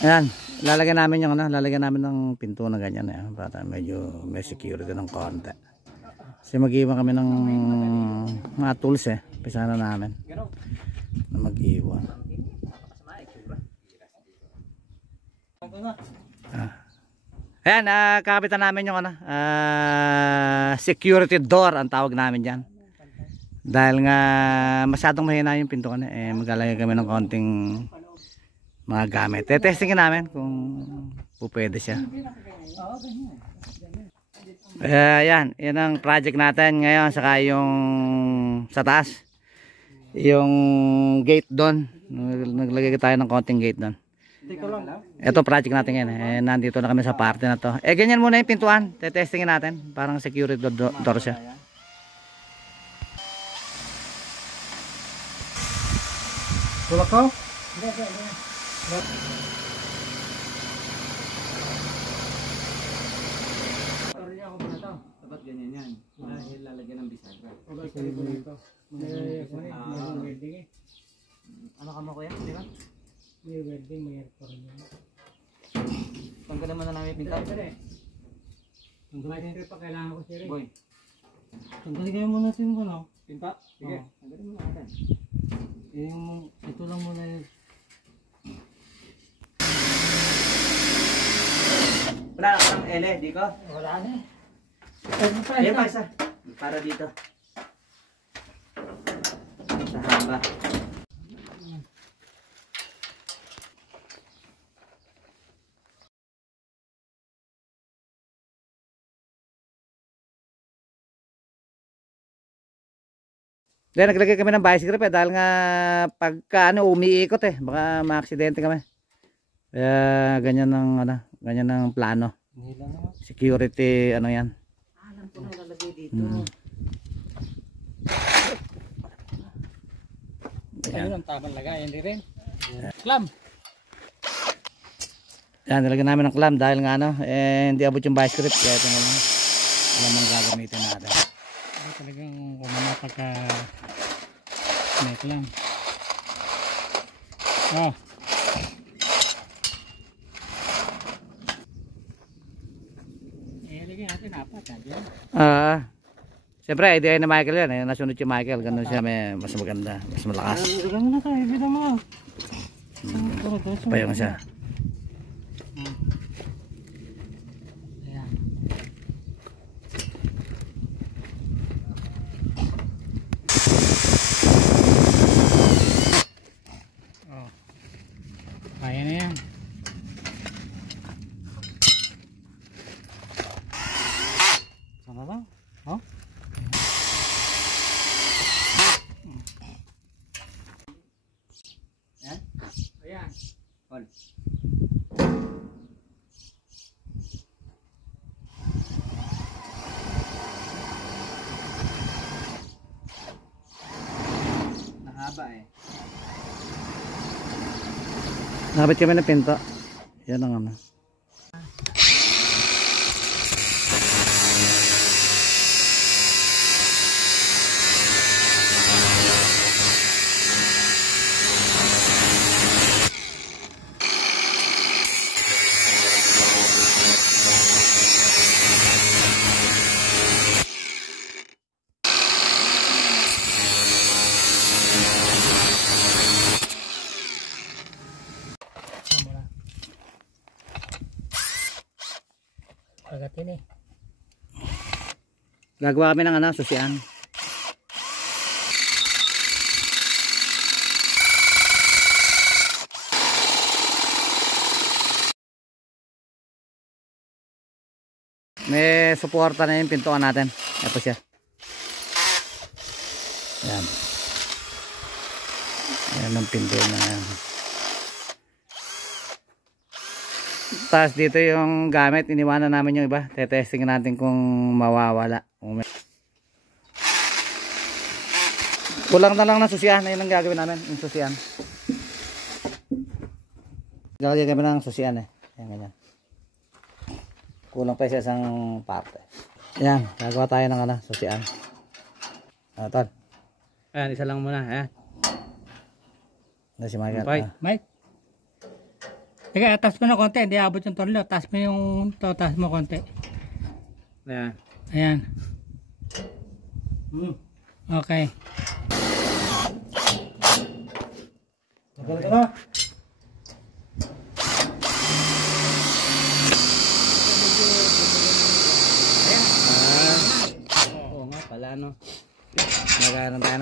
Ayan, lalagyan namin yung lalagyan namin ng pinto na ganyan para medyo may security ng konti. Kasi mag-iwan kami ng mga tools Pisa na namin na mag-iwan. Ayan, kakapitan namin yung security door ang tawag namin dyan. Dahil nga masyadong mahina yung pinto maglalagay kami ng konting mga gamit. Testingin namin kung pwede siya. Yan ang project natin ngayon, saka yung sa taas. Yung gate doon. Naglagay tayo ng konting gate doon. Ito project natin ngayon. Nandito na kami sa parte na to. Ganyan muna yung pintuan. Testingin natin. Parang security door siya. Tulak ko? Dapat ganyan yan. Dahil lalagyan ng bisagra. Ano ka mo kuya? Di ba? May welding, may aircon yan. Tanggalin mo na namin yung pinta. Tanggalin pa kailangan ko siya rin. Boy. Tanggalin kayo muna natin ko, no? Pinta? Sige. Tanggalin mo na natin. Ito lang muna yun. Wala na kang ele, di ko? Wala na Ayan pa isa. Para dito. Sa haba. Naglagay kami ng bicycle grip dahil nga pagka umiikot baka maaksidente kami. Kaya ganyan ng plano. Security yan. Alam ko na ilalagay dito. Ayun ang tamang lagay, hindi rin. Clam. Yan, nilagyan namin ng clam dahil nga hindi abot yung bicycle grip. Kaya ito na lang. Alam ang gagamitin natin. Talagang kumana pagka may clam. Lagyan natin apat dyan. Siyempre idea ni Michael yan nasunod si Michael, ganun siya mas maganda, mas malakas. Lagyan mo na tayo, bida mo. Payong siya. Ayan. Kaya na yan. Sama ba? Ayan. All. Nahaba Nakabit kami ng pinto. Yan ang Pagatin Gagawa kami ng susian. May suporta na yung pintuan natin. Ito siya. Yan. Yan ang pinto na yan. Tapos dito yung gamit, iniwanan namin yung iba. Tetesting natin kung mawawala. Kulang na lang ng susian. Ayun ang gagawin namin, yung susian. Gagawin kami ng susian Ayan, ganyan. Kulang pa sa isang parte. Ayan, gagawa tayo ng susian. Tol. Ayan, isa lang muna. Ayan. Si Michael. Mike. Sige, taas mo na konti. Hindi abot yung tornilyo. Taas mo yung taas mo konti. Ayan. Ayan. Okay. Tagal ka na. Oo nga pala, no? Nagkaroon tayo